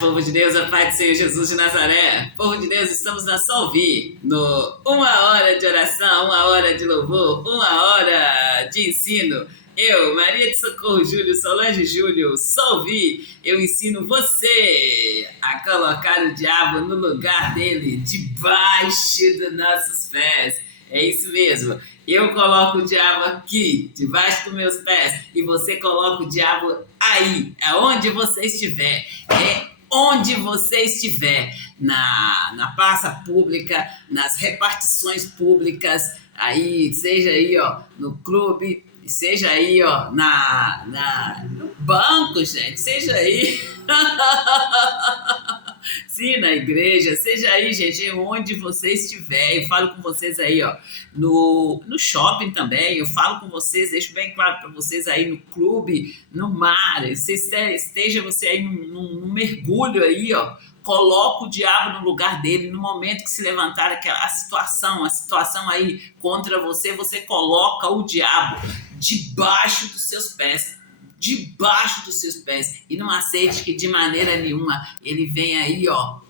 Povo de Deus, a paz do Senhor Jesus de Nazaré. Povo de Deus, estamos na Solvi, no Uma Hora de Oração, Uma Hora de Louvor, Uma Hora de Ensino. Eu, Maria de Socorro Júlio, Solange Júlio, Solvi, eu ensino você a colocar o diabo no lugar dele, debaixo dos nossos pés. É isso mesmo. Eu coloco o diabo aqui, debaixo dos meus pés, e você coloca o diabo aí, aonde você estiver. Onde você estiver, na praça pública, nas repartições públicas, aí, seja aí, ó, no clube, seja aí, ó, no banco, gente, seja aí. Sim, na igreja, seja aí, gente, onde você estiver. Eu falo com vocês aí, ó, no shopping também. Eu falo com vocês, deixo bem claro para vocês aí no clube, no mar. Esteja você aí num mergulho aí, ó. Coloca o diabo no lugar dele. No momento que se levantar a situação aí contra você, você coloca o diabo debaixo dos seus pés. Debaixo dos seus pés, e não aceite que de maneira nenhuma ele venha aí, ó,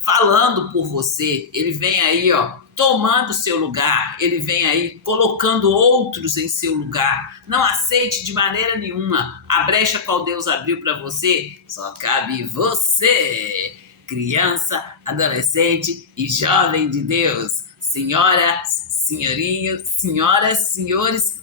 falando por você, ele vem aí, ó, tomando seu lugar, ele vem aí colocando outros em seu lugar. Não aceite de maneira nenhuma. A brecha qual Deus abriu para você, só cabe você, criança, adolescente e jovem de Deus, senhora, senhorinho, senhoras, senhores,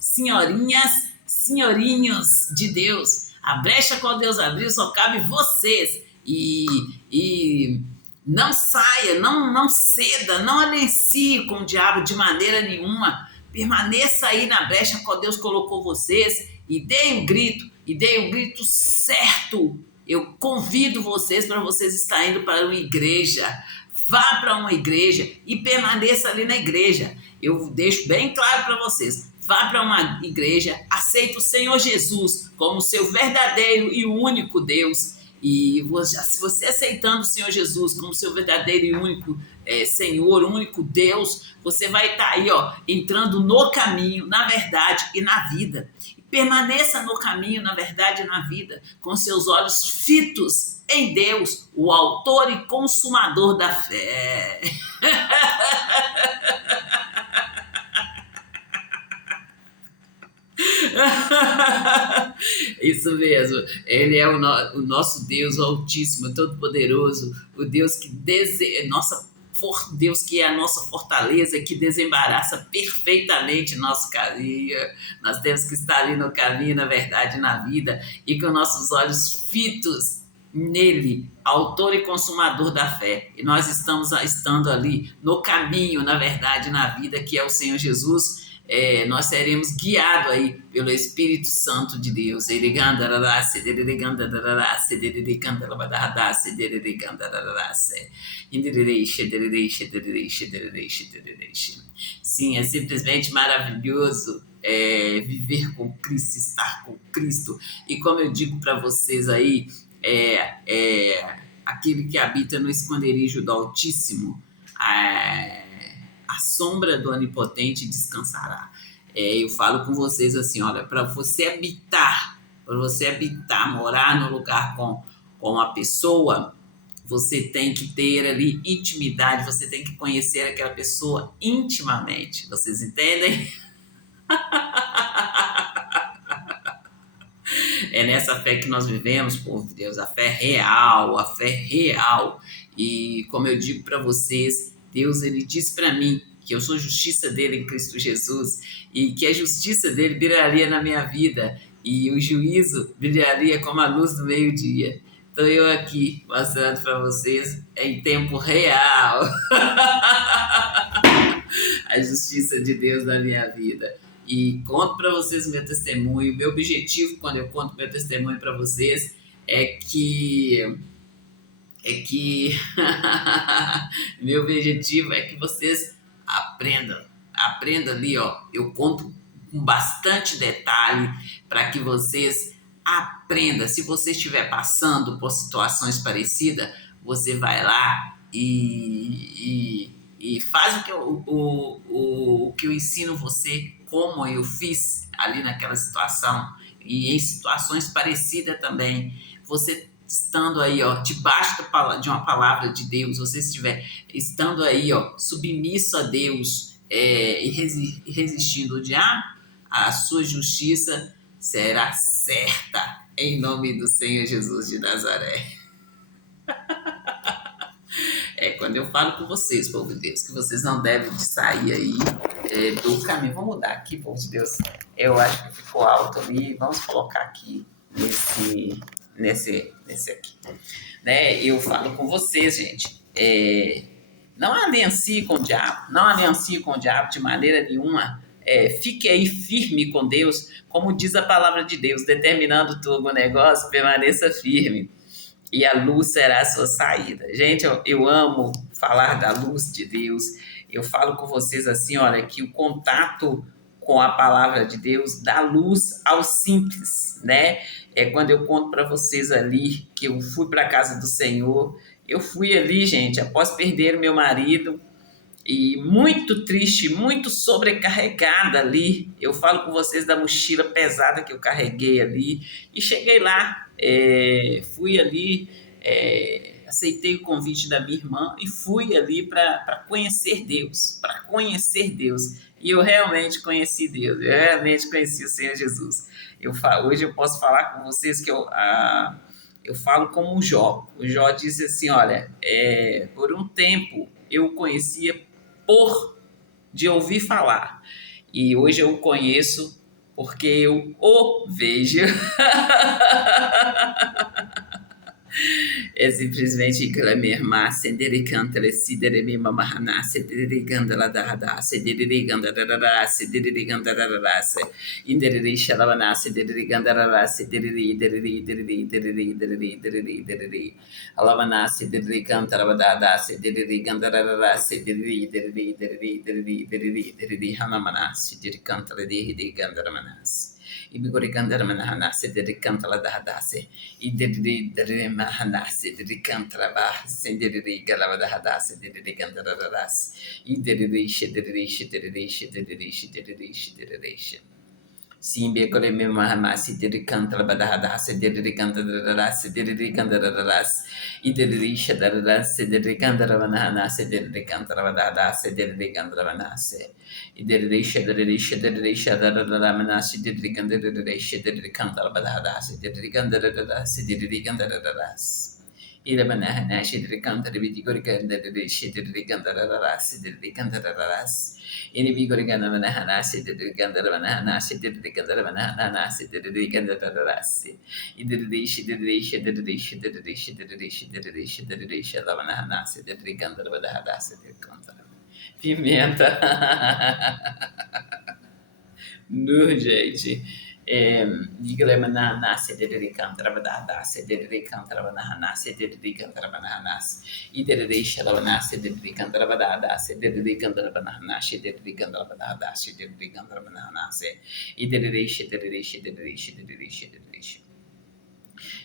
senhorinhos de Deus. A brecha qual Deus abriu só cabe vocês. E não saia, não ceda, não alencie com o diabo de maneira nenhuma. Permaneça aí na brecha qual Deus colocou vocês e deem o grito certo. Eu convido vocês para vocês estarem indo para uma igreja. Vá para uma igreja e permaneça ali na igreja. Eu deixo bem claro para vocês. Vá para uma igreja, aceita o Senhor Jesus como seu verdadeiro e único Deus. E se você aceitando o Senhor Jesus como seu verdadeiro e único Senhor, único Deus, você vai estar aí, ó, entrando no caminho, na verdade e na vida. E permaneça no caminho, na verdade e na vida, com seus olhos fitos em Deus, o autor e consumador da fé. Isso mesmo, ele é o nosso Deus, o Altíssimo, Todo-Poderoso, o Deus que Deus que é a nossa fortaleza, que desembaraça perfeitamente nosso caminho. Nós temos que estar ali no caminho, na verdade, na vida, e com nossos olhos fitos nele, autor e consumador da fé. E nós estamos estando ali no caminho, na verdade, na vida, que é o Senhor Jesus. Nós seremos guiados aí pelo Espírito Santo de Deus. Sim, é simplesmente maravilhoso viver com Cristo, estar com Cristo. E como eu digo para vocês aí, aquele que habita no esconderijo do Altíssimo, a sombra do Onipotente descansará. Eu falo com vocês assim, olha, para você habitar, morar no lugar com a pessoa, você tem que ter ali intimidade, você tem que conhecer aquela pessoa intimamente. Vocês entendem? É nessa fé que nós vivemos, povo de Deus, a fé real, E como eu digo para vocês, Deus, ele diz para mim que eu sou justiça dele em Cristo Jesus e que a justiça dele brilharia na minha vida e o juízo brilharia como a luz do meio-dia. Estou eu aqui mostrando para vocês em tempo real a justiça de Deus na minha vida. E conto para vocês o meu testemunho. Meu objetivo, quando eu conto meu testemunho para vocês, é que meu objetivo é que vocês aprendam ali, ó. Eu conto com bastante detalhe para que vocês aprendam. Se você estiver passando por situações parecidas, você vai lá e faz o que eu ensino você, como eu fiz ali naquela situação e em situações parecidas também. Você estando aí, ó, debaixo de uma palavra de Deus, você estiver estando aí, ó, submisso a Deus e resistindo ao diabo, a sua justiça será certa, em nome do Senhor Jesus de Nazaré. Quando eu falo com vocês, povo de Deus, que vocês não devem de sair aí do caminho. Vamos mudar aqui, povo de Deus. Eu acho que ficou alto ali. Vamos colocar aqui nesse aqui. Né? Eu falo com vocês, gente. Não aliancie com o diabo. Não aliancie com o diabo de maneira nenhuma. Fique aí firme com Deus. Como diz a palavra de Deus, determinando todo o negócio, permaneça firme. E a luz será a sua saída. Gente, eu amo falar da luz de Deus. Eu falo com vocês assim, olha, que o contato com a palavra de Deus dá luz aos simples, né? Quando eu conto para vocês ali que eu fui para a casa do Senhor, eu fui ali, gente, após perder o meu marido, e muito triste, muito sobrecarregada ali. Eu falo com vocês da mochila pesada que eu carreguei ali, e cheguei lá, fui ali, aceitei o convite da minha irmã e fui ali para conhecer Deus, e eu realmente conheci Deus, eu realmente conheci o Senhor Jesus. Hoje eu posso falar com vocês que eu falo como o Jó disse assim, olha, por um tempo eu o conhecia de ouvir falar, e hoje eu o conheço porque eu o vejo. É simplesmente clamar, acender canta, sidere mi mamahana, sidere gandala dada, sidere gandara, sidere gandara, indere shalavana, sidere gandara, sidere, alavana, sidere gandara dada, sidere gandara, sidere, hanamana, sidere canta de gandara. Ibigori gandara manahana, sidere canta la dada, idere mahanase de cantara sendere galava da hadase de gandararas idere shedere simbe kole me mahamasi de cantara badahadase de gandararas idere shedararas de gandaravanase de cantara badahadase de gandaravanase idere shedaramanasi de cantara badahadase de gandararas Iramana shidri cantare vigoricanda de shidri gandararas, de gandararas. In vigoricanda manahanasi, de gandaramanasi, de gandaramanasi, de gandararas. In the dish, the dish, the dish, the dish, the dish, the dish, the dish, the manahanasi, the gandaradas, the cantara. Pimenta. No, gente. Diglemanana, sedere cantravada, sedere cantravana, sedere cantravananas, idere shalavana, sedere cantravada, sedere cantravana, sedere cantravada, sedere cantravana, idere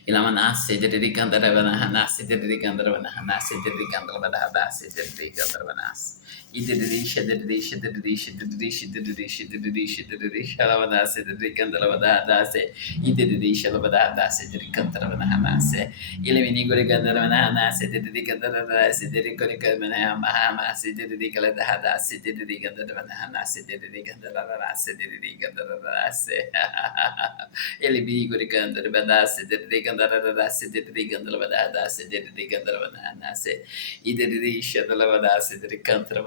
Ilamana, sedere cantravana, sedere cantravana, sedere cantravada, sedere cantravananas. Idrisha, nasce de rigandra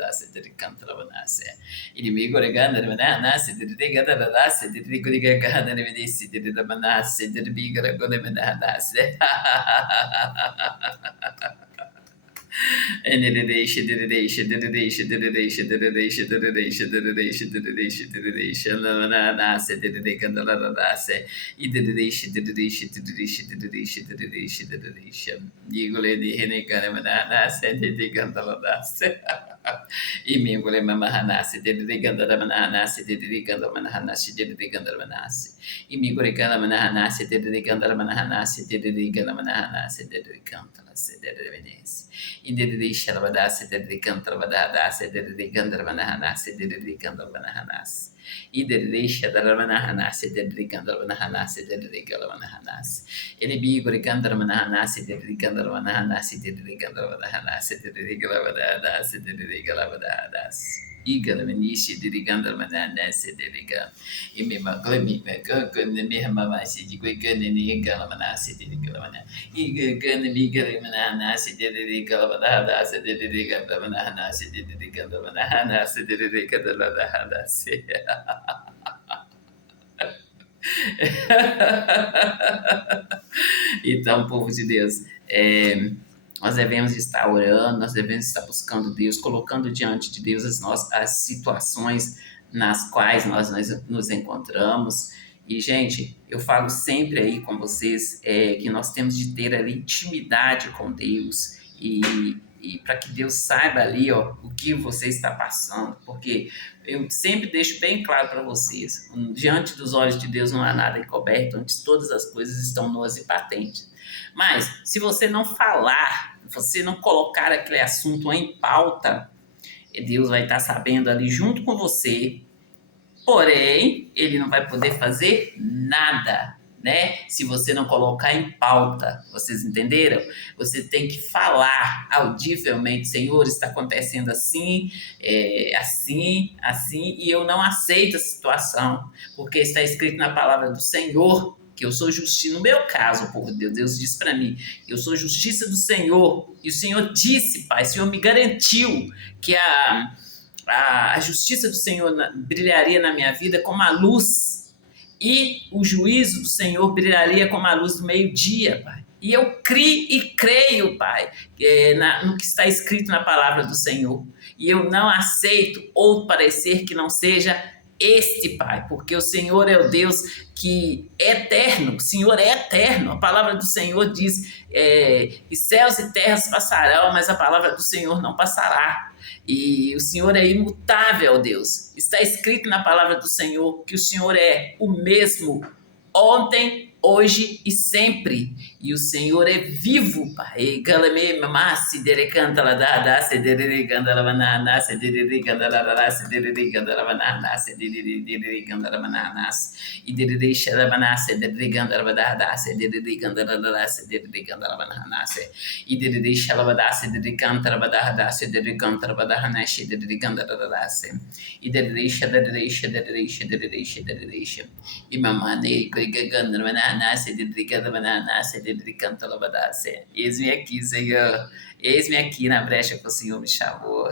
nasce de cantra nasce inimigo regandra nasce de rigandra nasce de rigandra gandra me disse de nasce de bigra gole me nasce and the Imingole Mamahanasi, did the Gandaramanasi, did the Gandaramanasi, did the Gandamanasi. Imigore Galamanasi, did the Gandaramanasi, did the Gandaramanasi, did the Cantalas, did the Venice. In the Shalabadasi, did the Cantabadasi, did the Gandaramanasi, did the Gandaramanasi. Idirisha Daramanahanasse, Dedrigandalamanahanasse, Dedrigalamanahanasse. Ilibigurigandalamanahanasse, Dedrigandalamanahanasse, Dedrigandalamanahanasse, Dedrigalamanahanasse, Dedrigalamanahanasse. Igalamanishi, Dedrigandalamanahanasse, Dedrigan. Imimagami, Mehamashi, Digwiganigalamanasi, Digamana. Iganimigamanasi, Dedrigalamanahanasse, Dedrigandalamanahanasse, Dedrigandalamanahanasse, Dedrigandalamanahanasse. Então, povo de Deus, nós devemos estar orando, nós devemos estar buscando Deus, colocando diante de Deus as situações nas quais nós nos encontramos. E, gente, eu falo sempre aí com vocês que nós temos de ter ali intimidade com Deus e para que Deus saiba ali, ó, o que você está passando, porque eu sempre deixo bem claro para vocês, diante dos olhos de Deus não há nada encoberto, antes todas as coisas estão nuas e patentes. Mas, se você não falar, você não colocar aquele assunto em pauta, Deus vai estar sabendo ali junto com você, porém, ele não vai poder fazer nada, né? Se você não colocar em pauta, vocês entenderam? Você tem que falar audivelmente, Senhor, está acontecendo assim, assim, assim, e eu não aceito a situação, porque está escrito na palavra do Senhor que eu sou justiça, no meu caso, povo de Deus, Deus disse para mim, eu sou justiça do Senhor, e o Senhor disse, Pai, o Senhor me garantiu que a justiça do Senhor brilharia na minha vida como a luz, e o juízo do Senhor brilharia como a luz do meio-dia, Pai. E eu creio, Pai, no que está escrito na palavra do Senhor. E eu não aceito outro parecer que não seja este, Pai, porque o Senhor é o Deus que é eterno, o Senhor é eterno. A palavra do Senhor diz que céus e terras passarão, mas a palavra do Senhor não passará. E o Senhor é imutável, Deus. Está escrito na palavra do Senhor que o Senhor é o mesmo ontem, hoje e sempre. E o Senhor é vivo, Pai. Eis-me aqui, Senhor. Eis-me aqui na brecha que o Senhor me chamou.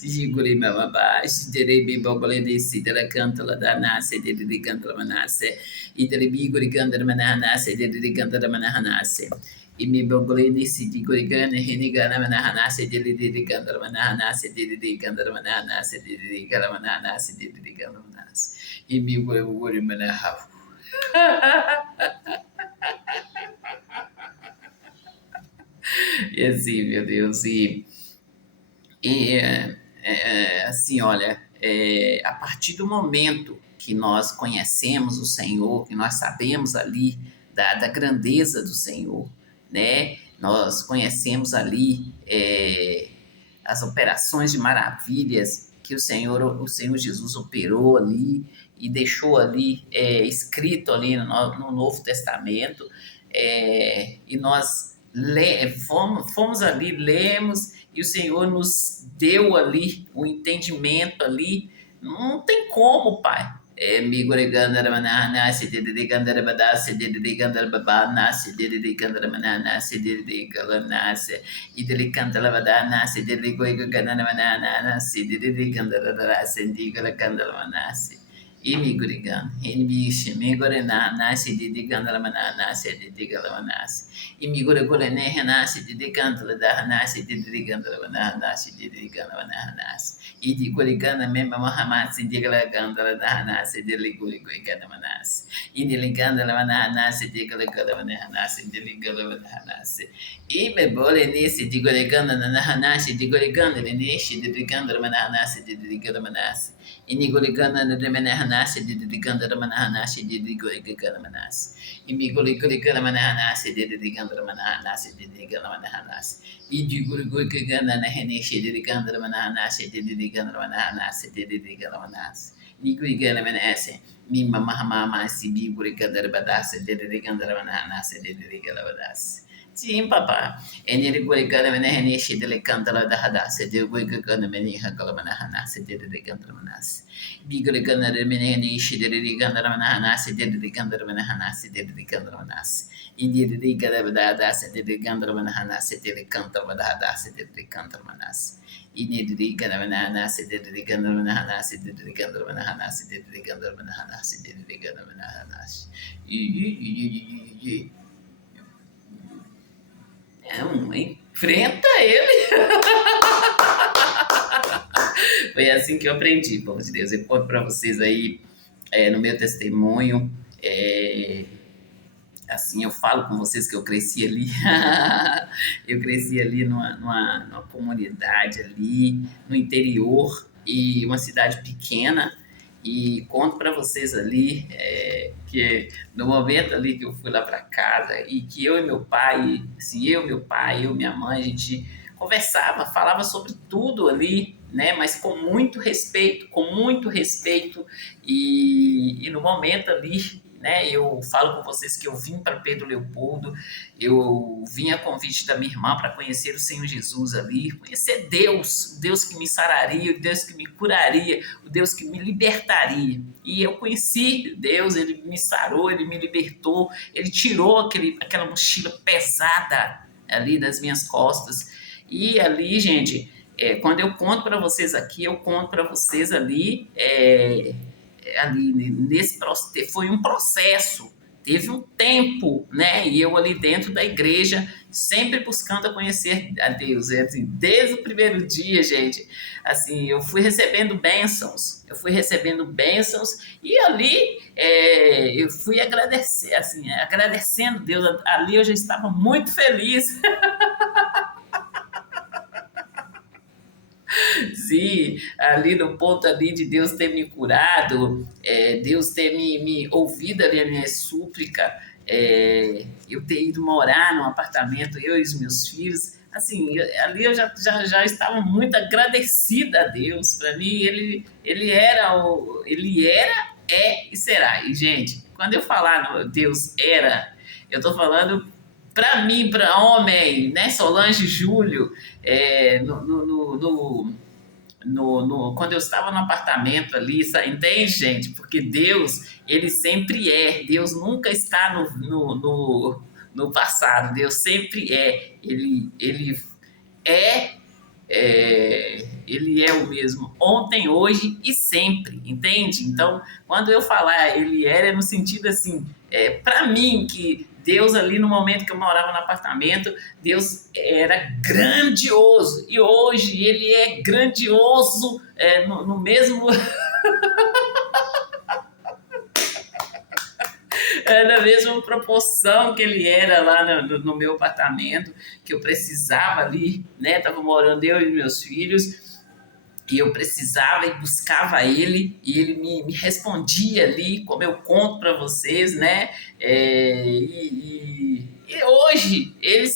Diguri mamabá, direi bibogole desse, dela canta la da nasce, dele canta la manasse, e dele biguri canta la manahanasse, dele canta la manahanasse. E me bogole nesse digorigane, renigana manahanasse, dele canta la manahanasse, dele canta la manahanasse, dele canta la manahanasse, dele canta la manahanasse. E me bogole manahavu. E assim, meu Deus, assim, olha, a partir do momento que nós conhecemos o Senhor, que nós sabemos ali da grandeza do Senhor, né? Nós conhecemos ali as operações de maravilhas que o Senhor Jesus operou ali e deixou ali escrito ali no Novo Testamento, e nós fomos ali, lemos, e o Senhor nos deu ali o entendimento ali. Não tem como, Pai. Imigurigan, Hinbish, Migorena, Nasi, Didigandramana, Nasi, Didigalamanasi, Imiguragulene, Hanasi, Didigandra, Nasi, Didigandramana, Nasi, Didigalamanasi, Idigurigana, Memma Mahamasi, Digalagandra, Nasi, Diliguriganamanasi, Idiligandramana, Nasi, Digalagalamanasi, Diligalamanasi, Imebole Nisi, Digorigana, Nasi, Digoriganda, Nishi, Didigandramana, Nasi, Didigalamanasi. Inigoligana de Menahanasi, de Gandaramanahanashi, de Goigamanas. Imigoligoliganamanahanashi, de Gandaramanahanashi, de Gandaramanahanashi. Idigurigana Heneshi, de Gandaramanahanashi, de Gandaramanahanashi, de Gandaramanahanashi. Niguiganamanasi. Mima Mahamama, Sibi, Gurikadarbadasi, de Gandaramanahanashi, de Galabadas. Sim, papá. Ele gurigana menehene shidele cantala da hadase, de gurigana meniha galamanahanase, de gandramanas. Bigurigana menehene shidele gandramanahanase, de gandramanahanase, de gandramanas. India de gadabadase, de gandramanahanase, de cantabadase, de candramanas. India de gandramanahanase, de gandramanahanase, de gandramanahanase, de gandramanahanase, de gandramanahanase. Não, enfrenta ele. Foi assim que eu aprendi, povo de Deus. Eu conto para vocês aí no meu testemunho. Assim, eu falo com vocês que eu cresci ali. Eu cresci ali numa comunidade ali, no interior, e uma cidade pequena. E conto para vocês ali que no momento ali que eu fui lá para casa e que eu e meu pai, assim, eu, minha mãe, a gente conversava, falava sobre tudo ali, né? Mas com muito respeito, e no momento ali, né? Eu falo com vocês que eu vim para Pedro Leopoldo, eu vim a convite da minha irmã para conhecer o Senhor Jesus ali, conhecer Deus, o Deus que me sararia, o Deus que me curaria, o Deus que me libertaria. E eu conheci Deus, Ele me sarou, Ele me libertou, Ele tirou aquela mochila pesada ali das minhas costas. E ali, gente, quando eu conto para vocês aqui, eu conto para vocês ali, foi um processo, teve um tempo, né? E eu ali dentro da igreja, sempre buscando conhecer a Deus. Assim, desde o primeiro dia, gente, assim, eu fui recebendo bênçãos, e ali eu fui agradecendo Deus. Ali eu já estava muito feliz. Sim, ali no ponto ali de Deus ter me curado, Deus ter me ouvido ali a minha súplica, eu ter ido morar num apartamento, eu e os meus filhos, assim, ali eu já estava muito agradecida a Deus. Para mim, ele é e será. E, gente, quando eu falar Deus era, eu estou falando para mim, para homem, né? Solange Júlio, quando eu estava no apartamento ali, entende, gente? Porque Deus, Ele sempre é. Deus nunca está no passado. Deus sempre é. Ele é, Ele é o mesmo ontem, hoje e sempre, entende? Então, quando eu falar Ele era, é no sentido assim, para mim, que Deus ali no momento que eu morava no apartamento, Deus era grandioso. E hoje Ele é grandioso no mesmo... na mesma proporção que Ele era lá no meu apartamento, que eu precisava ali, né? Estava morando eu e meus filhos, e eu precisava e buscava Ele, e Ele me respondia ali, como eu conto para vocês, né? E hoje Ele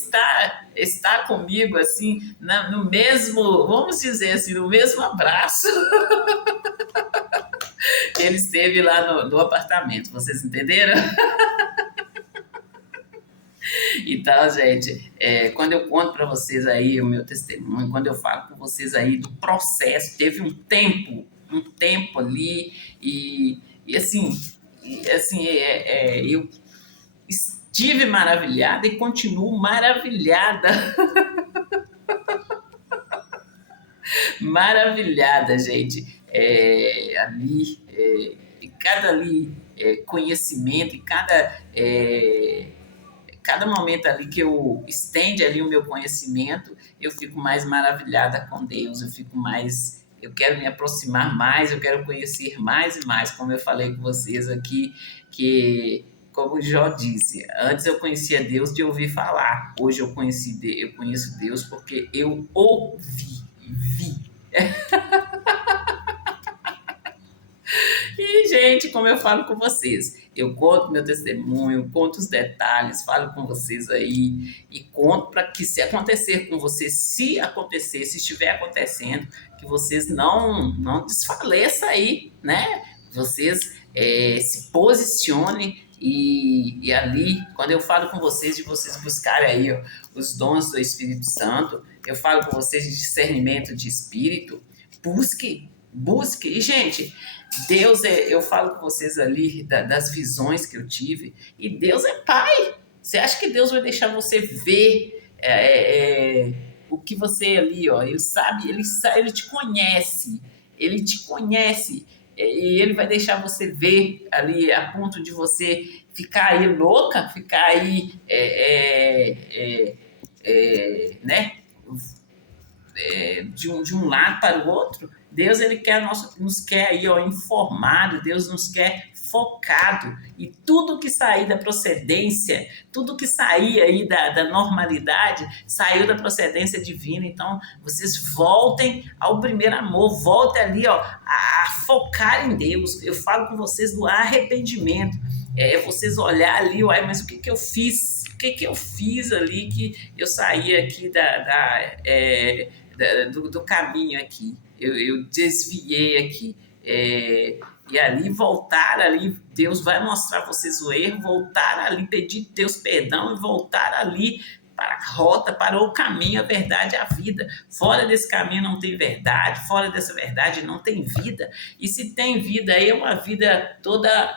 está comigo, assim, no mesmo, vamos dizer assim, no mesmo abraço que Ele esteve lá no apartamento. Vocês entenderam? Então, gente, quando eu conto para vocês aí o meu testemunho, quando eu falo com vocês aí do processo, teve um tempo ali, e assim, eu estive maravilhada e continuo maravilhada. Maravilhada, gente. Cada conhecimento, e cada momento ali que eu estende ali o meu conhecimento, eu fico mais maravilhada com Deus, eu quero me aproximar mais, eu quero conhecer mais e mais, como eu falei com vocês aqui, que, como o Jó disse, antes eu conhecia Deus de ouvir falar, hoje eu conheço Deus porque eu vi. gente, como eu falo com vocês, eu conto meu testemunho, conto os detalhes, falo com vocês aí e conto para que se acontecer com vocês, se acontecer, se estiver acontecendo, que vocês não desfaleçam aí, né? Vocês se posicionem e ali, quando eu falo com vocês, de vocês buscarem aí ó, os dons do Espírito Santo, eu falo com vocês de discernimento de espírito, busque. E, gente, Deus eu falo com vocês ali das visões que eu tive, e Deus é Pai. Você acha que Deus vai deixar você ver o que você ali, ó, ele te conhece, e ele vai deixar você ver ali a ponto de você ficar aí louca, ficar aí, né, de um lado para o outro. Deus ele nos quer aí, ó, informado, Deus nos quer focado, e tudo que sair da procedência, tudo que sair aí da normalidade, saiu da procedência divina. Então, vocês voltem ao primeiro amor, voltem ali, ó, a focar em Deus. Eu falo com vocês do arrependimento, vocês olhar ali, uai, mas o que eu fiz? O que eu fiz ali que eu saí aqui do caminho aqui? Eu desviei aqui. E ali, voltar ali, Deus vai mostrar a vocês o erro, voltar ali, pedir Deus perdão e voltar ali para a rota, para o caminho, a verdade, a vida. Fora desse caminho não tem verdade, fora dessa verdade não tem vida. E se tem vida aí, é uma vida toda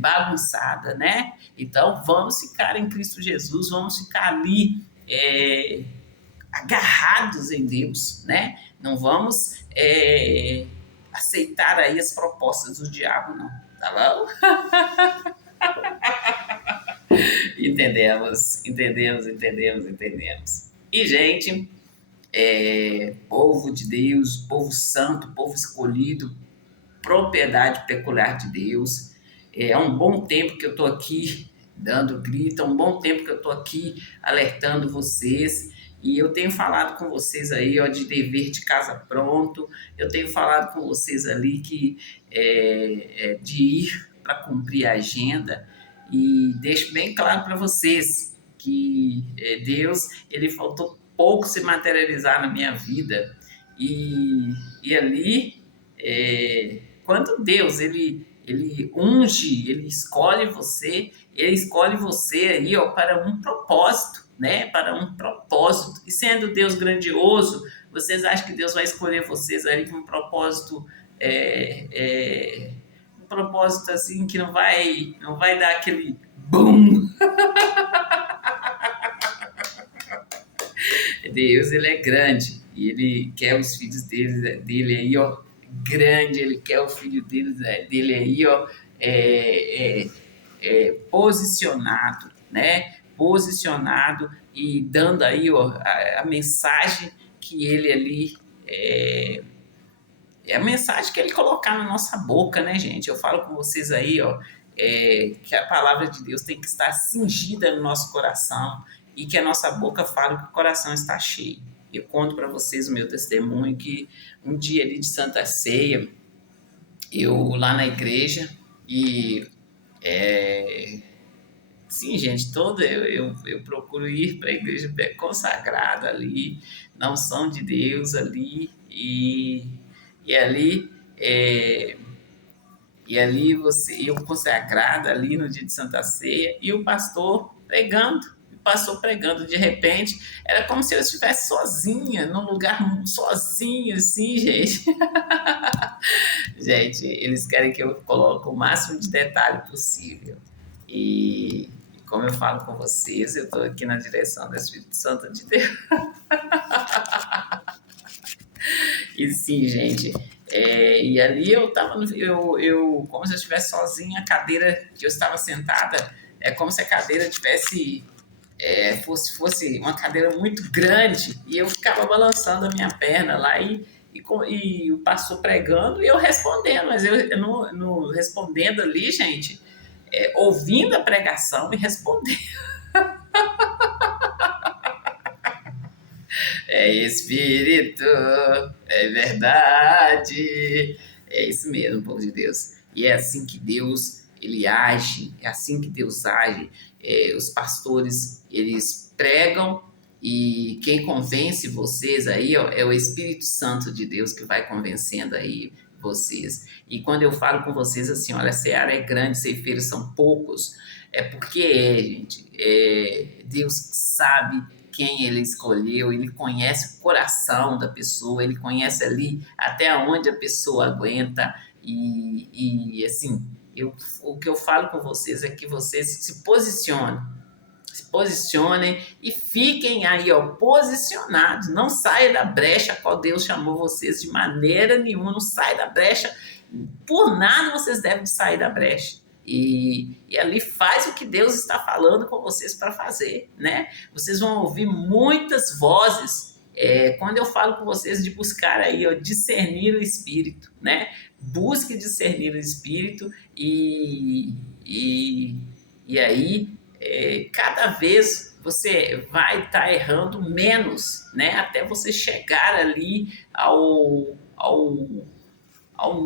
bagunçada, né? Então, vamos ficar em Cristo Jesus, vamos ficar ali agarrados em Deus, né? Não vamos aceitar aí as propostas do diabo, não. Tá bom? Entendemos. E, gente, povo de Deus, povo santo, povo escolhido, propriedade peculiar de Deus. É um bom tempo que eu estou aqui dando grito, é um bom tempo que eu estou aqui alertando vocês. E eu tenho falado com vocês aí, ó, de dever de casa pronto. Eu tenho falado com vocês ali de ir para cumprir a agenda. E deixo bem claro para vocês que Deus, ele faltou pouco se materializar na minha vida. E ali, quando Deus, ele unge, ele escolhe você aí, ó, para um propósito, né? Para um propósito. E sendo Deus grandioso, vocês acham que Deus vai escolher vocês aí com um propósito, um propósito assim que não vai dar aquele bum? Deus, ele é grande e ele quer os filhos dele aí, ó, grande. Ele quer o filho dele aí, ó, posicionado, né? Posicionado e dando aí, ó, a mensagem que ele ali a mensagem que ele colocar na nossa boca, né, gente? Eu falo com vocês aí, ó, que a palavra de Deus tem que estar cingida no nosso coração e que a nossa boca fale que o coração está cheio. Eu conto para vocês o meu testemunho que um dia ali de Santa Ceia, eu lá na igreja e sim, gente, eu procuro ir para a igreja consagrada ali, na unção de Deus ali, e ali eu consagrada ali no dia de Santa Ceia, e o pastor pregando, de repente, era como se eu estivesse sozinha, num lugar sozinho, assim, gente. Gente, eles querem que eu coloque o máximo de detalhe possível. E como eu falo com vocês, eu estou aqui na direção do Espírito Santo de Deus. E sim, gente, e ali eu estava, como se eu estivesse sozinha, a cadeira que eu estava sentada, é como se a cadeira tivesse, fosse uma cadeira muito grande, e eu ficava balançando a minha perna lá, e o pastor pregando e eu respondendo, mas eu não respondendo ali, gente, ouvindo a pregação e respondendo. É Espírito, é verdade, É isso mesmo, povo de Deus. E é assim que Deus, ele age, é assim que Deus age. Os pastores, eles pregam e quem convence vocês aí ó, é o Espírito Santo de Deus que vai convencendo aí vocês. E quando eu falo com vocês assim, olha, a seara é grande, ceifeiros são poucos, é porque gente. Deus sabe quem ele escolheu, ele conhece o coração da pessoa, ele conhece ali até onde a pessoa aguenta e assim, o que eu falo com vocês é que vocês se posicionem e fiquem aí, ó, posicionados. Não saia da brecha a qual Deus chamou vocês de maneira nenhuma. Não saia da brecha. Por nada vocês devem sair da brecha. E ali faz o que Deus está falando com vocês para fazer, né? Vocês vão ouvir muitas vozes. Quando eu falo com vocês de buscar aí, ó, discernir o Espírito, né? Busque discernir o Espírito e aí cada vez você vai estar errando menos, né? Até você chegar ali ao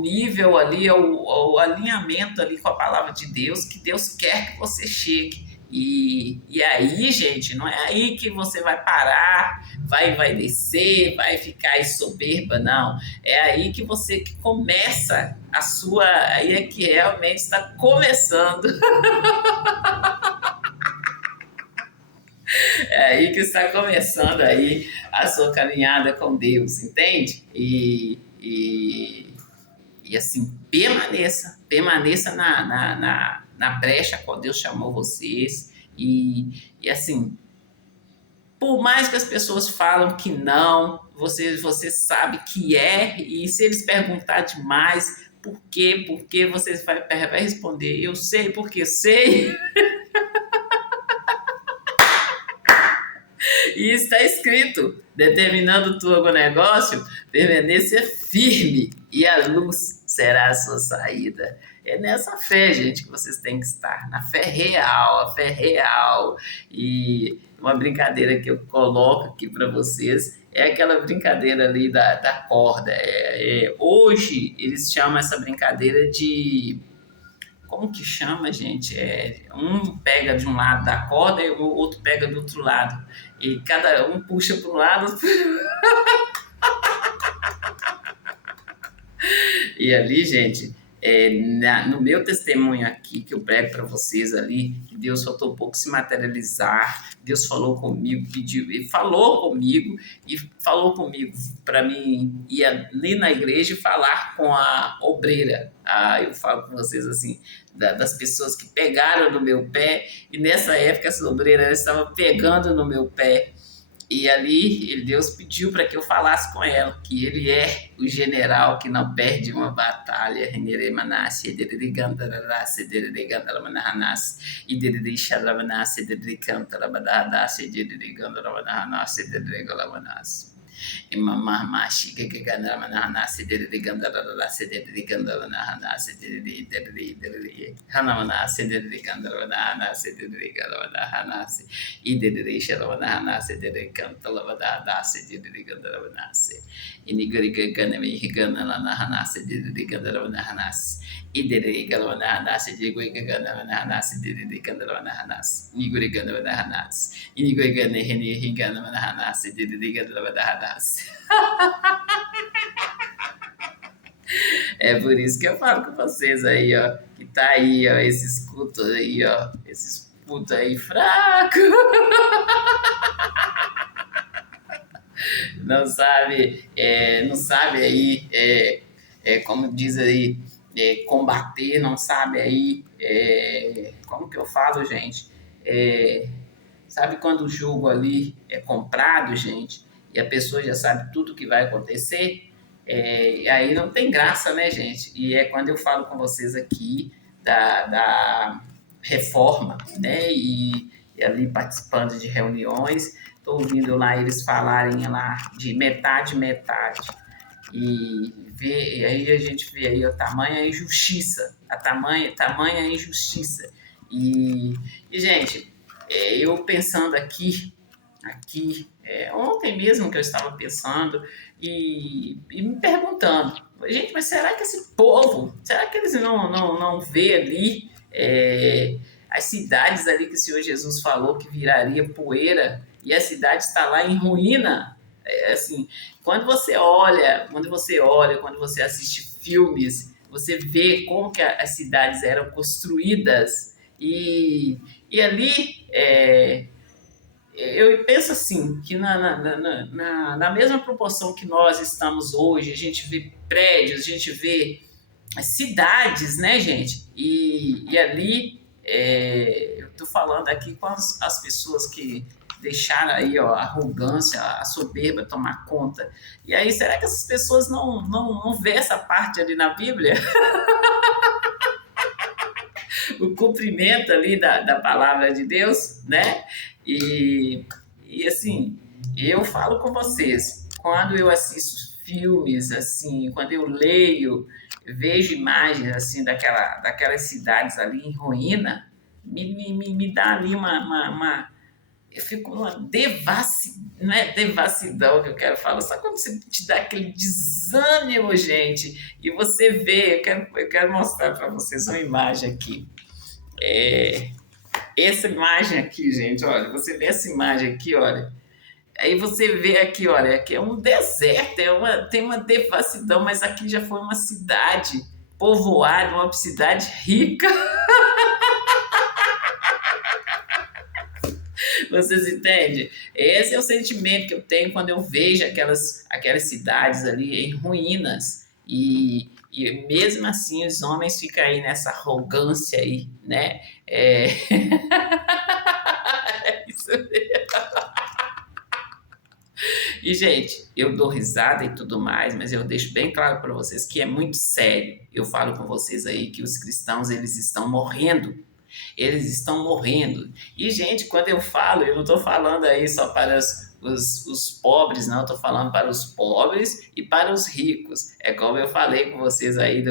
nível ali, ao alinhamento ali com a palavra de Deus, que Deus quer que você chegue. E aí, gente, não é aí que você vai parar, vai descer, vai ficar aí soberba, não. É aí que você que começa a sua... Aí é que realmente está começando. É aí que está começando aí a sua caminhada com Deus, entende? E assim, permaneça na brecha qual Deus chamou vocês. E assim, por mais que as pessoas falam que não, você sabe que e se eles perguntar demais, por quê? Porque você vai responder, eu sei porque sei. E está escrito, determinando o teu negócio, permaneça firme e a luz será a sua saída. É nessa fé, gente, que vocês têm que estar, na fé real, a fé real. E uma brincadeira que eu coloco aqui para vocês é aquela brincadeira ali da corda. Hoje eles chamam essa brincadeira de... Como que chama, gente? Um pega de um lado da corda e o outro pega do outro lado. E cada um puxa para um lado. E ali, gente, no meu testemunho aqui, que eu prego para vocês ali, que Deus faltou um pouco se materializar, Deus falou comigo, falou comigo para mim ir ali na igreja e falar com a obreira. Eu falo com vocês assim, das pessoas que pegaram no meu pé, e nessa época essa obreira estava pegando no meu pé. E ali Deus pediu para que eu falasse com ela, que ele é o general que não perde uma batalha. Imamamashi gagana manana sedere gandara sedere gandara nahana sedere hanamana sedere gandara nahana sedere gandara nahana idere shalwana hana sedere gandara nahana sedere gandara nahana inigari gagana mi higana nahana sedere gandara nahana idere galwana nahana sedere gandara nahana sedere gandara nahana iguri gandara nahana inigari gane higana nahana sedere gandara nahana. É por isso que eu falo com vocês aí, ó, que tá aí, ó, esses cultos aí, ó, esses putos aí fracos. Não sabe aí, como diz aí, combater, não sabe aí, como que eu falo, gente? Sabe quando o jogo ali é comprado, gente? E a pessoa já sabe tudo que vai acontecer, e aí não tem graça, né, gente? E é quando eu falo com vocês aqui da reforma, né? E ali participando de reuniões, estou ouvindo lá eles falarem lá de metade. E aí a gente vê aí a tamanha injustiça, tamanha injustiça. E gente, eu pensando aqui, ontem mesmo que eu estava pensando e me perguntando, Gente, mas será que esse povo, será que eles não vê ali as cidades ali que o Senhor Jesus falou que viraria poeira e a cidade está lá em ruína? Assim, quando você assiste filmes, você vê como que as cidades eram construídas e ali eu penso assim, que na mesma proporção que nós estamos hoje, a gente vê prédios, a gente vê cidades, né, gente? E ali, eu estou falando aqui com as pessoas que deixaram aí ó, a arrogância, a soberba tomar conta. E aí, será que essas pessoas não vê essa parte ali na Bíblia? O cumprimento ali da palavra de Deus, né? E, e assim, eu falo com vocês, quando eu assisto filmes, assim, quando eu leio, vejo imagens assim daquelas cidades ali em ruína, me dá ali eu fico numa não é devassidão que eu quero falar, só quando você te dá aquele desânimo, gente, e você vê, eu quero mostrar para vocês uma imagem aqui. Essa imagem aqui, gente, olha, você vê essa imagem aqui, olha, aí você vê aqui, olha, aqui é um deserto, tem uma devassidão, mas aqui já foi uma cidade povoada, uma cidade rica. Vocês entendem? Esse é o sentimento que eu tenho quando eu vejo aquelas cidades ali em ruínas. E mesmo assim os homens ficam aí nessa arrogância aí, né? Isso mesmo. E, gente, eu dou risada e tudo mais, mas eu deixo bem claro para vocês que é muito sério. Eu falo com vocês aí que os cristãos, eles estão morrendo. Eles estão morrendo. E, gente, quando eu falo, eu não estou falando aí só para os pobres, não. Estou falando para os pobres e para os ricos. É como eu falei com vocês aí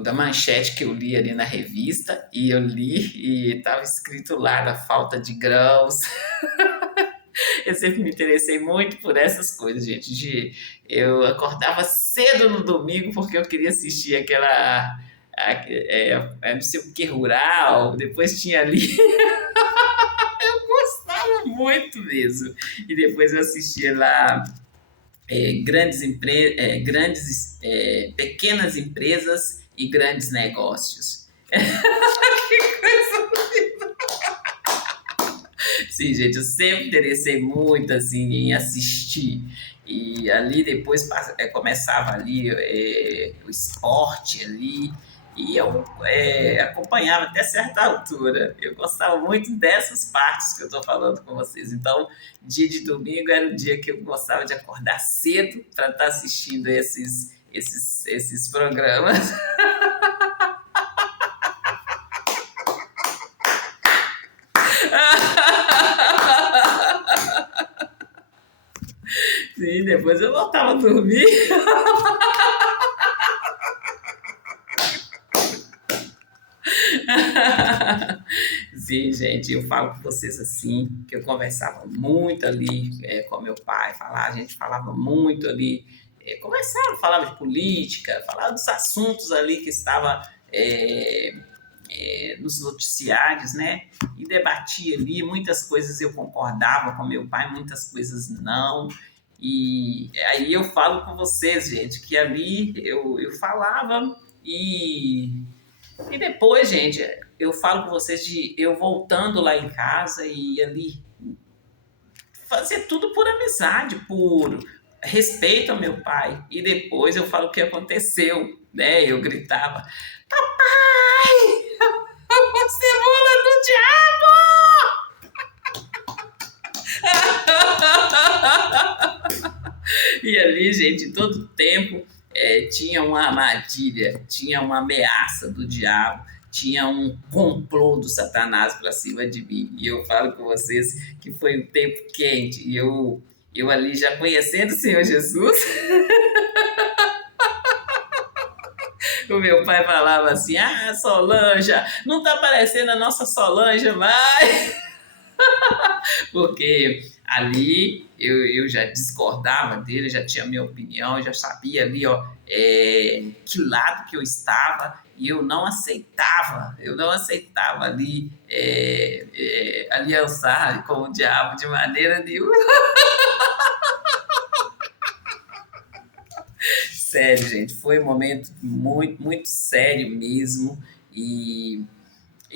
da manchete que eu li ali na revista. E eu li e estava escrito lá da falta de grãos. Eu sempre me interessei muito por essas coisas, gente. Eu acordava cedo no domingo porque eu queria assistir não sei o que, rural, depois tinha ali. Eu gostava muito mesmo. E depois eu assistia lá pequenas empresas e grandes negócios. Que coisa. Sim, gente, eu sempre interessei muito assim, em assistir. E ali depois começava ali o esporte ali. E eu acompanhava até certa altura. Eu gostava muito dessas partes que eu estou falando com vocês. Então, dia de domingo era o dia que eu gostava de acordar cedo para estar assistindo esses programas. Sim, depois eu voltava a dormir. Sim, gente, eu falo com vocês assim, que eu conversava muito ali com meu pai, a gente falava muito ali, falava de política, falava dos assuntos ali que estava nos noticiários, né? E debatia ali, muitas coisas eu concordava com meu pai, muitas coisas não. E aí eu falo com vocês, gente, que ali eu falava e depois, gente, eu falo com vocês de eu voltando lá em casa e ali fazer tudo por amizade, por respeito ao meu pai. E depois eu falo o que aconteceu, né? Eu gritava, papai! A cebola do diabo! E ali, gente, todo tempo tinha uma armadilha, tinha uma ameaça do diabo, tinha um complô do Satanás para cima de mim. E eu falo com vocês que foi um tempo quente. E eu ali já conhecendo o Senhor Jesus, o meu pai falava assim, Solange, não está aparecendo a nossa Solange mais. Porque ali eu já discordava dele, já tinha minha opinião, já sabia ali, ó, que lado que eu estava, e eu não aceitava ali aliançar com o diabo de maneira nenhuma. Sério, gente, foi um momento muito, muito sério mesmo. E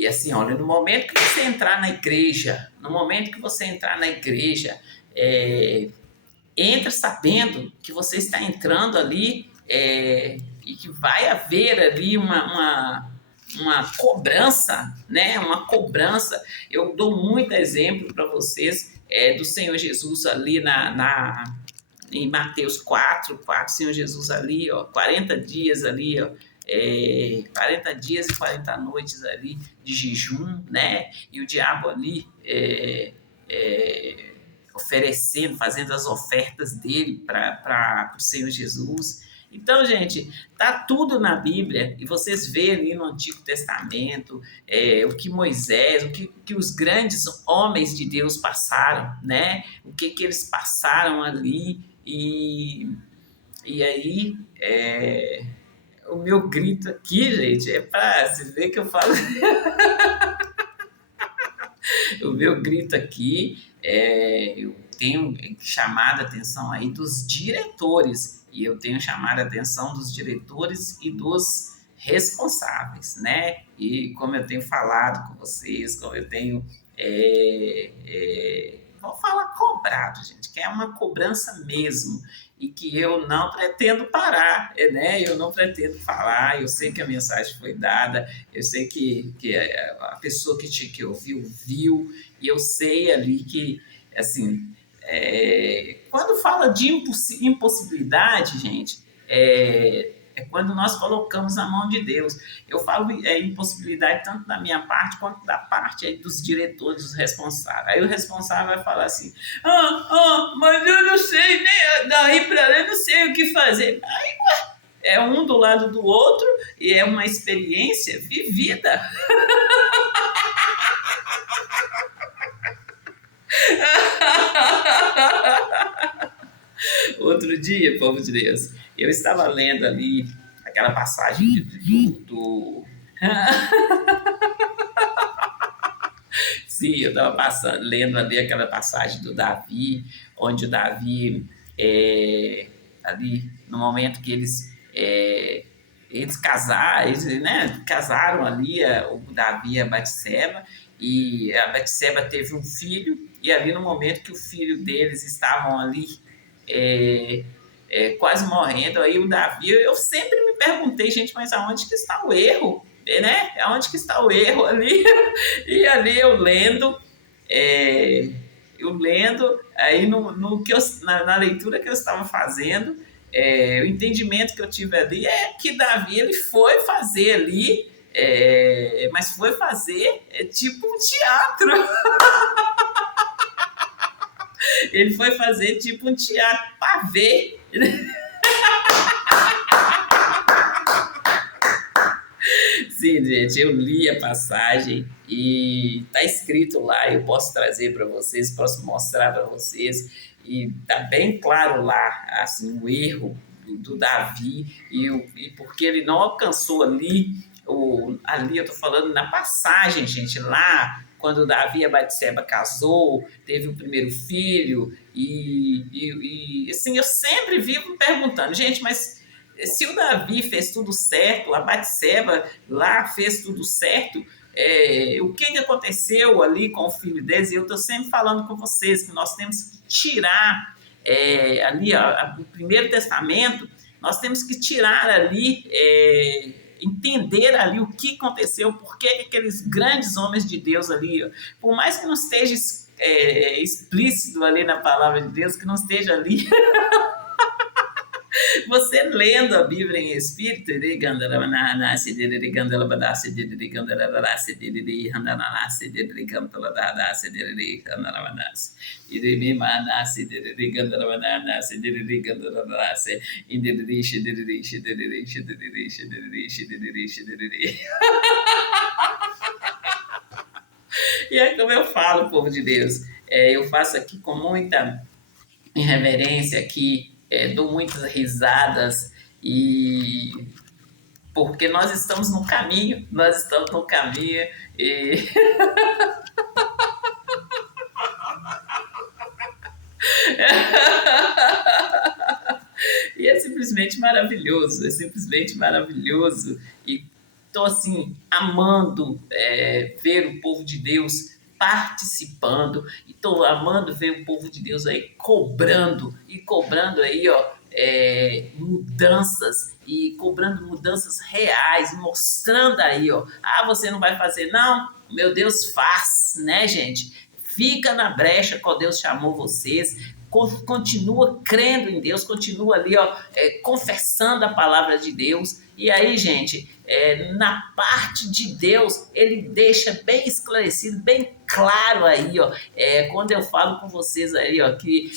assim, olha, no momento que você entrar na igreja, no momento que você entrar na igreja, é, entra sabendo que você está entrando ali e que vai haver ali uma cobrança, né? Uma cobrança. Eu dou muito exemplo para vocês do Senhor Jesus ali em Mateus 4, Senhor Jesus ali, ó, 40 dias ali, ó, 40 dias e 40 noites ali de jejum, né? E o diabo ali oferecendo, fazendo as ofertas dele para o Senhor Jesus. Então, gente, tá tudo na Bíblia e vocês veem ali no Antigo Testamento o que Moisés, que os grandes homens de Deus passaram, né? O que eles passaram ali e aí o meu grito aqui, gente, é para se ver que eu falo. O meu grito aqui eu tenho chamado a atenção aí dos diretores, e eu tenho chamado a atenção dos diretores e dos responsáveis, né? E como eu tenho falado com vocês, como eu tenho, vou falar cobrado, gente, que é uma cobrança mesmo, e que eu não pretendo parar, né? Eu não pretendo falar, eu sei que a mensagem foi dada, eu sei que a pessoa que ouviu, viu, e eu sei ali que, assim, quando fala de impossibilidade, gente, é quando nós colocamos a mão de Deus. Eu falo impossibilidade tanto da minha parte quanto da parte aí dos diretores, dos responsáveis. Aí o responsável vai falar assim, mas eu não sei, nem daí para lá, eu não sei o que fazer. Aí, é um do lado do outro e é uma experiência vivida. Outro dia, povo de Deus, eu estava lendo ali aquela passagem do Sim, eu estava lendo ali aquela passagem do Davi, onde o Davi, ali no momento que eles casaram, né, casaram ali, o Davi e a Batseba, e a Batseba teve um filho, e ali no momento que o filho deles estavam ali é, quase morrendo, aí o Davi, eu sempre me perguntei, gente, mas aonde que está o erro? Né? Aonde que está o erro ali? E ali eu lendo, aí no que na leitura que eu estava fazendo, o entendimento que eu tive ali é que Davi ele foi fazer ali, mas foi fazer tipo um teatro. Ele foi fazer tipo um teatro para ver. Sim, gente, eu li a passagem e tá escrito lá, eu posso trazer para vocês, posso mostrar para vocês, e tá bem claro lá, assim, o erro do Davi e porque ele não alcançou ali, ali eu tô falando na passagem, gente, lá quando Davi e a Batseba casou, teve o primeiro filho, assim, eu sempre vivo perguntando, gente, mas se o Davi fez tudo certo, a Batseba lá fez tudo certo, o que aconteceu ali com o filho deles? E eu estou sempre falando com vocês que nós temos que tirar ali o Primeiro Testamento, nós temos que tirar ali, entender ali o que aconteceu, por que aqueles grandes homens de Deus ali, por mais que não esteja explícito ali na palavra de Deus, que não esteja ali você lendo a Bíblia em espírito, E é como eu falo, povo de Deus, eu faço aqui com muita reverência, aqui, dou muitas risadas, e porque nós estamos no caminho, e E é simplesmente maravilhoso. E estou assim, amando ver o povo de Deus participando, e estou amando ver o povo de Deus aí cobrando aí, ó, mudanças, e cobrando mudanças reais, mostrando aí, ó, você não vai fazer, não, meu Deus faz, né, gente? Fica na brecha qual Deus chamou vocês, continua crendo em Deus, continua ali, ó, confessando a palavra de Deus. E aí, gente, na parte de Deus, ele deixa bem esclarecido, bem claro aí, ó, quando eu falo com vocês aí, ó, que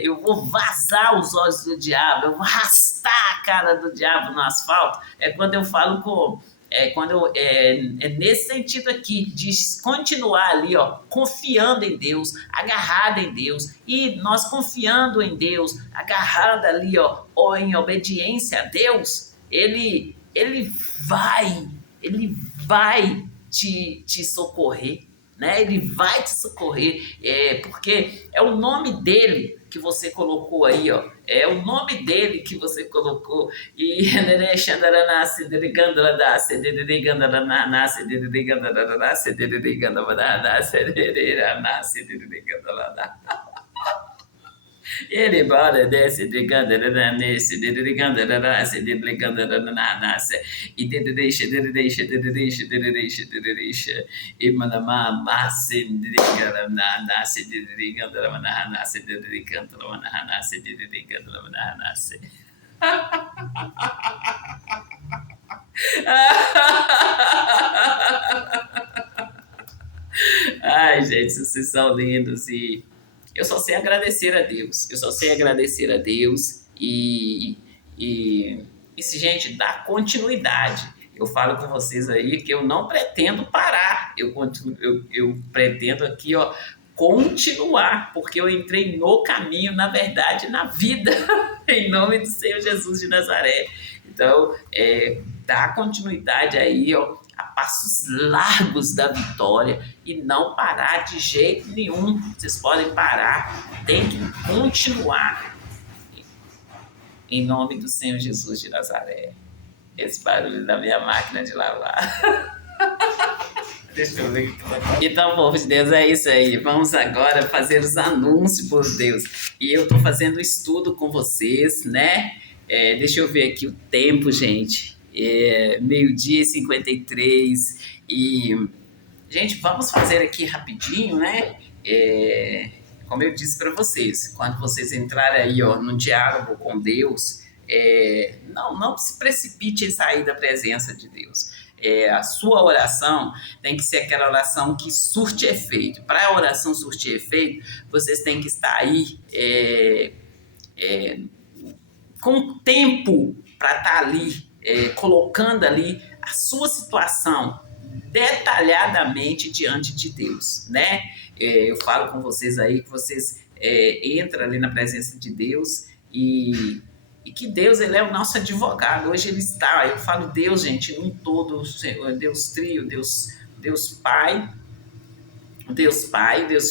eu vou vazar os olhos do diabo, eu vou arrastar a cara do diabo no asfalto, quando eu falo com nesse sentido aqui, de continuar ali, ó, confiando em Deus, agarrado em Deus, e nós confiando em Deus, agarrado ali, ó, em obediência a Deus, ele vai te socorrer, né? Ele vai te socorrer, porque é o nome dele que você colocou aí, ó. É o nome dele que você colocou. E ele bora desce de ganda nesse de ganda nesse de ganda nasce e deixa e manda massa de ganda nasce de ganda nasce de ganda nasce de ganda nasce. Ai, gente, vocês são lindos, e eu só sei agradecer a Deus. Eu só sei agradecer a Deus, e se, gente, dá continuidade. Eu falo com vocês aí que eu não pretendo parar. Eu pretendo aqui, ó, continuar, porque eu entrei no caminho, na verdade, na vida, em nome do Senhor Jesus de Nazaré. Então, dá continuidade aí, ó, a passos largos da vitória, e não parar de jeito nenhum. Vocês podem parar, tem que continuar, em nome do Senhor Jesus de Nazaré. Esse barulho da minha máquina de lavar. Deixa eu ver. Então, povo de Deus, é isso aí. Vamos agora fazer os anúncios, por Deus. E eu tô fazendo estudo com vocês, né? Deixa eu ver aqui o tempo, gente. 12h53. E, gente, vamos fazer aqui rapidinho, né? Como eu disse para vocês, quando vocês entrarem aí, ó, no diálogo com Deus, não se precipite em sair da presença de Deus. A sua oração tem que ser aquela oração que surte efeito. Para a oração surtir efeito, vocês têm que estar aí com tempo para estar ali, colocando ali a sua situação detalhadamente diante de Deus, né? Eu falo com vocês aí que vocês entram ali na presença de Deus, e que Deus, ele é o nosso advogado. Hoje ele está, eu falo Deus, gente, um todo, Deus Trio, Deus Pai, Deus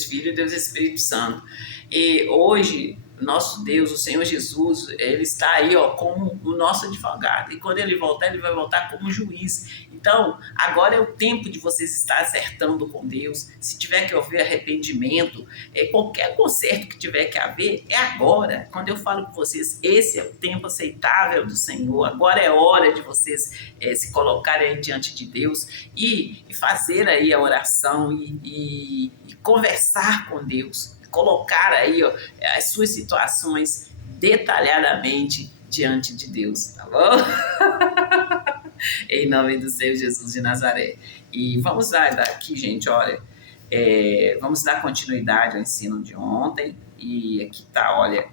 Filho e Deus Espírito Santo. E hoje, nosso Deus, o Senhor Jesus, ele está aí, ó, como o nosso advogado. E quando ele voltar, ele vai voltar como juiz. Então, agora é o tempo de vocês estar acertando com Deus. Se tiver que haver arrependimento, qualquer conserto que tiver que haver, é agora. Quando eu falo com vocês, esse é o tempo aceitável do Senhor. Agora é hora de vocês se colocarem aí diante de Deus, e fazer aí a oração, e conversar com Deus. Colocar aí, ó, as suas situações detalhadamente diante de Deus, tá bom? Em nome do Senhor Jesus de Nazaré. E vamos dar aqui, gente, olha, vamos dar continuidade ao ensino de ontem. E aqui tá, olha,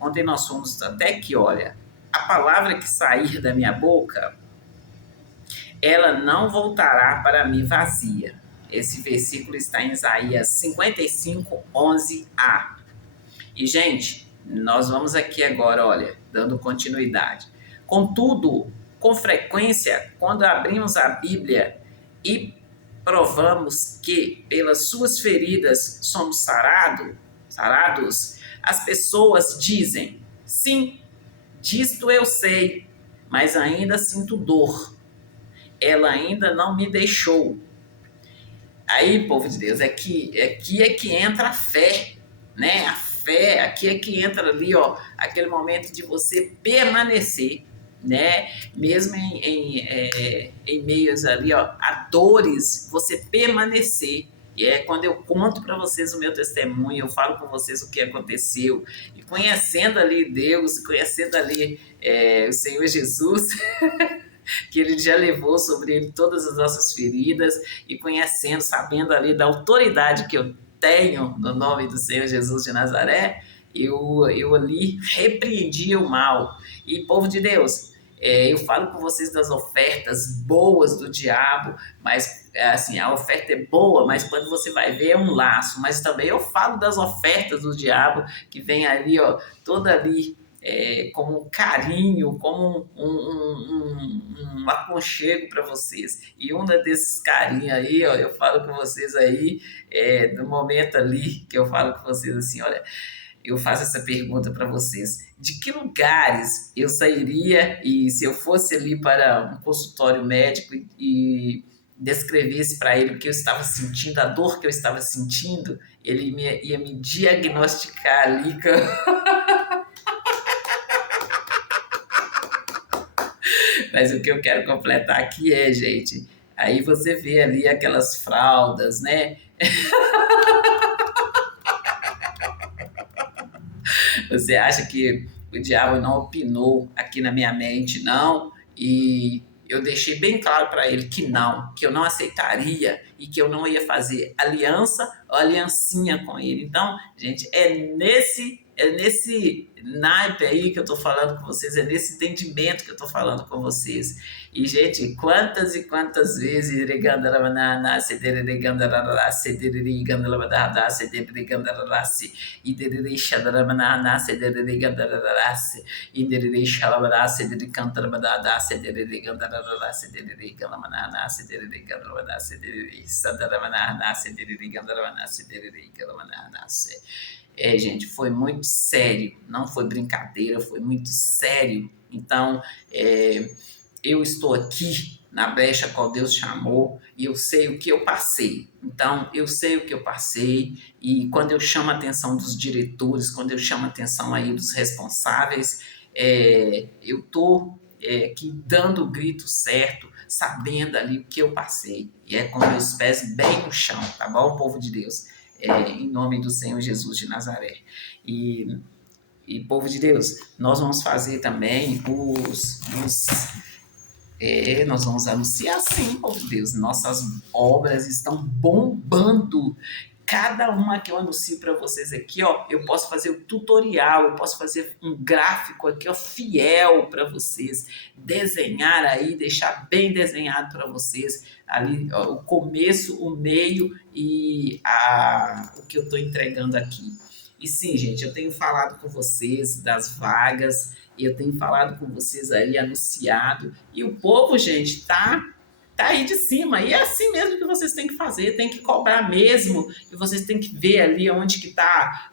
ontem nós fomos até que, olha, a palavra que sair da minha boca ela não voltará para mim vazia. Esse versículo está em Isaías 55, 11a. E, gente, nós vamos aqui agora, olha, dando continuidade. Contudo, com frequência, quando abrimos a Bíblia e provamos que pelas suas feridas somos sarados, as pessoas dizem, sim, disto eu sei, mas ainda sinto dor. Ela ainda não me deixou. Aí, povo de Deus, aqui é que entra a fé, né? A fé, aqui é que entra ali, ó, aquele momento de você permanecer, né? Mesmo em meios ali, ó, a dores, você permanecer. E é quando eu conto para vocês o meu testemunho, eu falo com vocês o que aconteceu, e conhecendo ali Deus, conhecendo ali o Senhor Jesus, que ele já levou sobre ele todas as nossas feridas, e conhecendo, sabendo ali da autoridade que eu tenho no nome do Senhor Jesus de Nazaré, eu ali repreendia o mal. E, povo de Deus, eu falo com vocês das ofertas boas do diabo, mas assim, a oferta é boa, mas quando você vai ver é um laço. Mas também eu falo das ofertas do diabo, que vem ali, ó, toda ali, como um carinho, como um aconchego para vocês. E um desses carinhos aí, ó, eu falo com vocês aí, do momento ali que eu falo com vocês assim, olha, eu faço essa pergunta para vocês: de que lugares eu sairia e se eu fosse ali para um consultório médico e descrevesse para ele o que eu estava sentindo, a dor que eu estava sentindo, ele ia me diagnosticar ali Mas o que eu quero completar aqui gente, aí você vê ali aquelas fraldas, né? Você acha que o diabo não opinou aqui na minha mente, não? E eu deixei bem claro para ele que eu não aceitaria e que eu não ia fazer aliança ou aliancinha com ele. Então, gente, é nesse naipe aí que eu tô falando com vocês, é nesse entendimento que eu tô falando com vocês. E, gente, quantas e quantas vezes gente, foi muito sério, não foi brincadeira, foi muito sério. Então, eu estou aqui na brecha qual Deus chamou e eu sei o que eu passei. Então, eu sei o que eu passei e quando eu chamo a atenção dos diretores, quando eu chamo a atenção aí dos responsáveis, eu estou aqui dando o grito certo, sabendo ali o que eu passei. E é com meus pés bem no chão, tá bom, povo de Deus? Em nome do Senhor Jesus de Nazaré. E povo de Deus, nós vamos fazer também nós vamos anunciar sim, povo de Deus, nossas obras estão bombando. Cada uma que eu anuncio para vocês aqui, ó, eu posso fazer o tutorial, eu posso fazer um gráfico aqui, ó, fiel para vocês, desenhar aí, deixar bem desenhado para vocês, ali, ó, o começo, o meio e o que eu estou entregando aqui. E sim, gente, eu tenho falado com vocês das vagas, eu tenho falado com vocês aí, anunciado, e o povo, gente, tá aí de cima, e é assim mesmo que vocês têm que fazer, tem que cobrar mesmo, e vocês têm que ver ali onde que tá,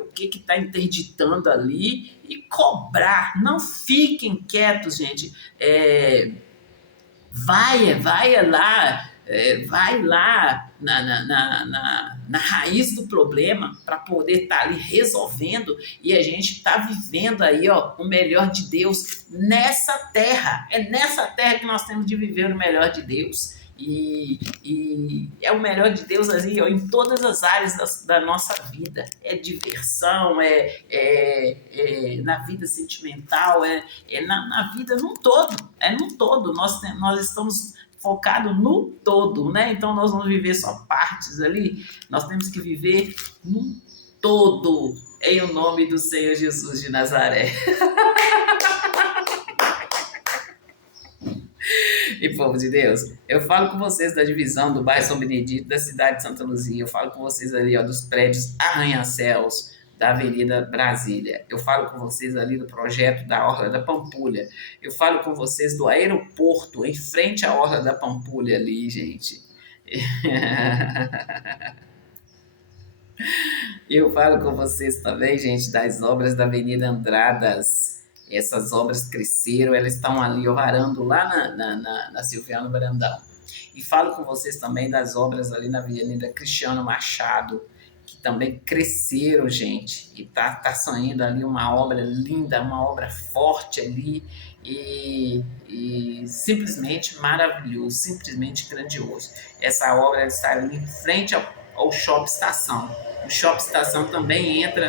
o que que tá interditando ali, e cobrar, não fiquem quietos, gente, vai lá na raiz do problema para poder estar ali resolvendo e a gente está vivendo aí, ó, o melhor de Deus nessa terra. É nessa terra que nós temos de viver o melhor de Deus. E é o melhor de Deus assim, ó, em todas as áreas da nossa vida. É diversão, na vida sentimental, na vida num todo. Num todo. Nós estamos focados no todo, né? Então nós vamos viver só partes ali. Nós temos que viver num todo, em o nome do Senhor Jesus de Nazaré. E povo de Deus, eu falo com vocês da divisão do bairro São Benedito, da cidade de Santa Luzia. Eu falo com vocês ali, ó, dos prédios Arranha-Céus, da Avenida Brasília. Eu falo com vocês ali do projeto da Orla da Pampulha. Eu falo com vocês do aeroporto, em frente à Orla da Pampulha ali, gente. Eu falo com vocês também, gente, das obras da Avenida Andradas. Essas obras cresceram, elas estão ali varando lá na Silviano Brandão. E falo com vocês também das obras ali na Avenida Cristiano Machado, que também cresceram, gente. E tá saindo ali uma obra linda, uma obra forte ali. E simplesmente maravilhoso, simplesmente grandioso. Essa obra está ali em frente ao Shopping Estação. O Shopping Estação também entra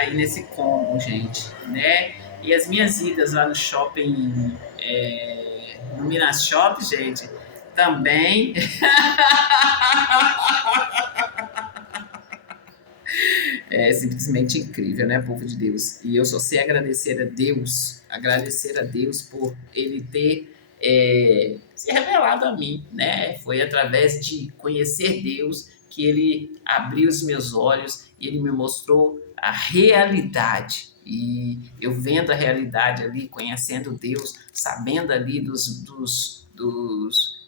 aí nesse combo, gente, né? E as minhas idas lá no shopping, no Minas Shop, gente, também é simplesmente incrível, né, povo de Deus? E eu só sei agradecer a Deus por Ele ter se revelado a mim, né? Foi através de conhecer Deus que Ele abriu os meus olhos e Ele me mostrou a realidade. E eu vendo a realidade ali, conhecendo Deus, sabendo ali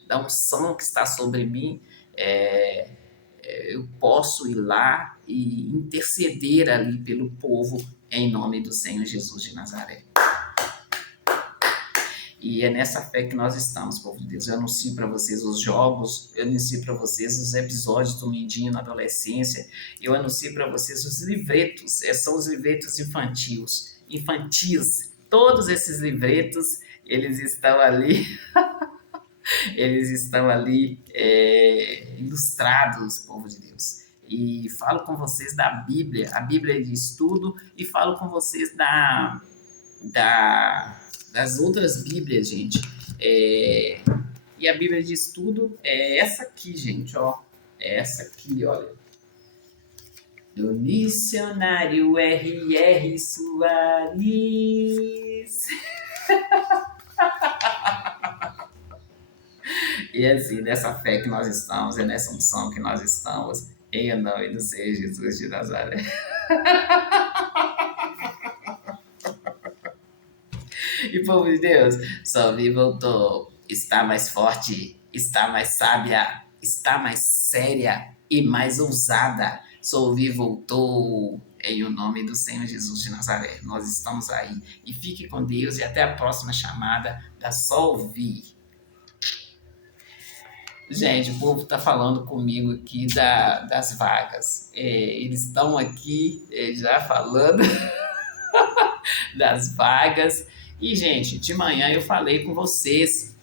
da unção que está sobre mim, eu posso ir lá e interceder ali pelo povo em nome do Senhor Jesus de Nazaré. E é nessa fé que nós estamos, povo de Deus. Eu anuncio para vocês os jogos, eu anuncio para vocês os episódios do Mindinho na adolescência, eu anuncio para vocês os livretos, são os livretos infantis. Todos esses livretos, eles estão ali, ilustrados, povo de Deus. E falo com vocês da Bíblia, a Bíblia de estudo, e falo com vocês das outras Bíblias, gente. E a Bíblia de estudo é essa aqui, gente, ó. É essa aqui, olha. Do missionário R.R. Soares. E assim, nessa fé que nós estamos, é nessa unção que nós estamos, em nome do Senhor Jesus de Nazaré. E povo de Deus, Solvi voltou, está mais forte, está mais sábia, está mais séria e mais ousada. Solvi voltou em o nome do Senhor Jesus de Nazaré. Nós estamos aí. E fique com Deus e até a próxima chamada da Solvi. Gente, o povo está falando comigo aqui das vagas. Eles estão aqui já falando das vagas. E, gente, de manhã eu falei com vocês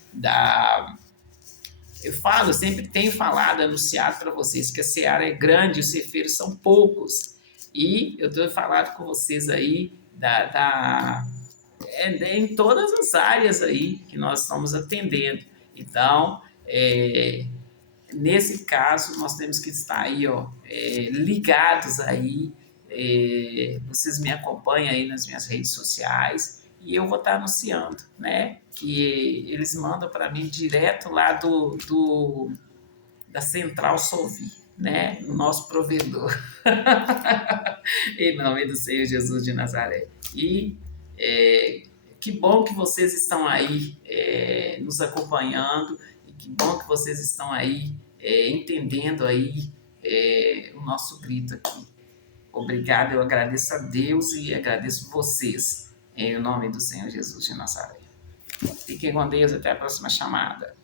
eu sempre tenho falado, anunciado para vocês que a seara é grande, os ceifeiros são poucos. E eu tenho falado com vocês aí em todas as áreas aí que nós estamos atendendo. Então, nesse caso, nós temos que estar aí, ó, ligados aí. Vocês me acompanham aí nas minhas redes sociais. E eu vou estar anunciando, né? Que eles mandam para mim direto lá da Central Solvi, né? O nosso provedor. Em nome do Senhor Jesus de Nazaré. E que bom que vocês estão aí nos acompanhando. E que bom que vocês estão aí entendendo aí o nosso grito aqui. Obrigado, eu agradeço a Deus e agradeço vocês. Em nome do Senhor Jesus de Nazaré. Fiquem com Deus, até a próxima chamada.